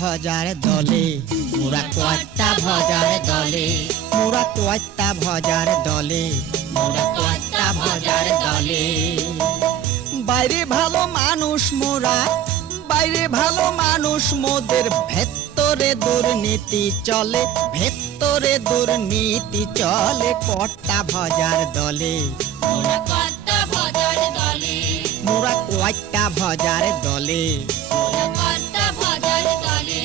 ভজার দলে, মোরা কয়টা ভজার দলে, মোরা কয়টা ভজার দলে, মোরা কয়টা ভজার দলে। বাইরে ভালো মানুষ মোরা, বাইরে ভালো মানুষ মোদের, ভেতরে দুর্নীতি চলে, ভেতরে দুর্নীতি চলে। কয়টা ভজার দলে, মোরা কয়টা ভজার দলে, মোরা কয়টা ভজার দলে, মোরা কয়টা ভজার দলে।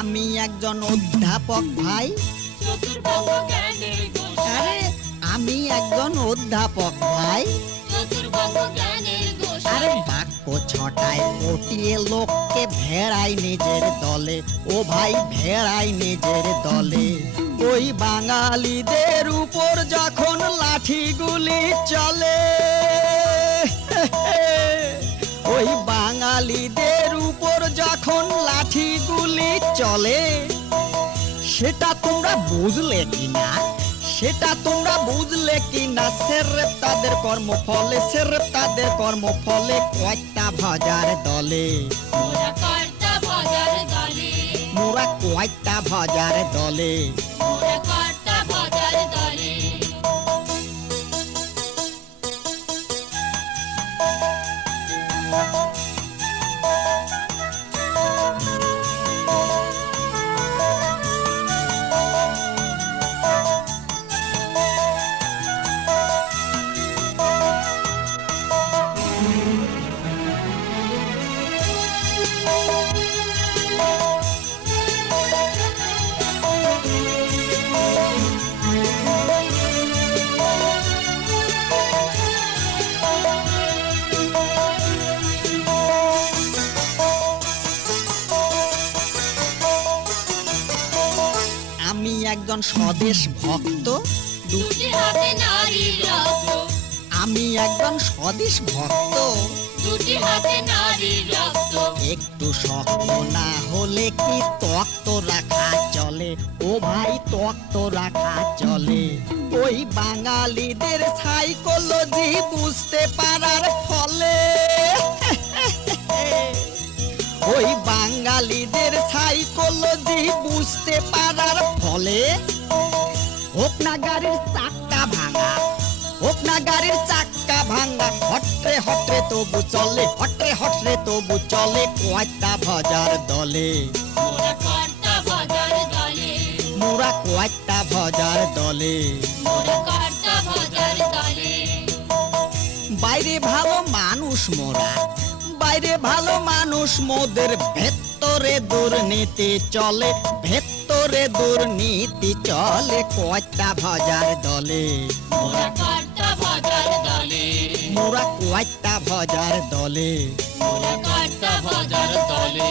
আমি একজন অধ্যাপক ভাই, চতুর্বঙ্গ জ্ঞানের গোসাই, আরে আমি একজন অধ্যাপক ভাই, চতুর্বঙ্গ জ্ঞানের গোসাই। আরে বাক্য ছটায় পটিয়ে লোককে ভেড়াই নিজের দলে, ও ভাই ভেড়াই নিজের দলে। ওই বাঙালিদের উপর যখন লাঠিগুলি চলে, ওই বাঙালিদের উপর যখন লাঠিগুলি চলে, সেটা তোমরা বুঝলে কিনা, সেটা তোমরা বুঝলে কিনা? সেরেপ তাদের কর্মফলে, সেরেপ তাদের কর্মফলে। কয়টা ভজার দলে, মোরা কয়টা ভজার দলে, মোরা কয়টা ভজার দলে, মোরা কয়টা ভজার দলে। আমি একজন স্বদেশ ভক্ত, দুটি হাতে নারীর রক্ত, আমি একজন স্বদেশ ভক্ত। দুটি হাতে নারীর রক্ত। একটু শক্ত না হলে কি তক্ত রাখা চলে, ও ভাই তক্ত রাখা চলে। ওই বাঙালিদের সাইকোলজি বুঝতে পারার ফলে, ওই বাঙালিদের সাইকোলজি বুঝতে পারার ফলে, হোক না গাড়ির চাক্কা ভাঙা, হোক না গাড়ির চাক্কা ভাঙা, হটরে হটরে তবু চলে, হটরে হটরে তবু চলে। কয়টা ভজার দলে, মোরা কয়টা ভজার দলে, মোরা কয়টা ভজার দলে। মোরা কয়টা ভজার দলে। বাইরে ভালো মানুষ মোরা, বাইরে ভালো মানুষ মোদের, ভেতরে দুর্নীতি চলে, ভেতরে দুর্নীতি চলে। কয়টা ভজার দলে, মোরা কয়টা ভজার দলে, মোরা কয়টা ভজার দলে, মোরা কয়টা ভজার দলে।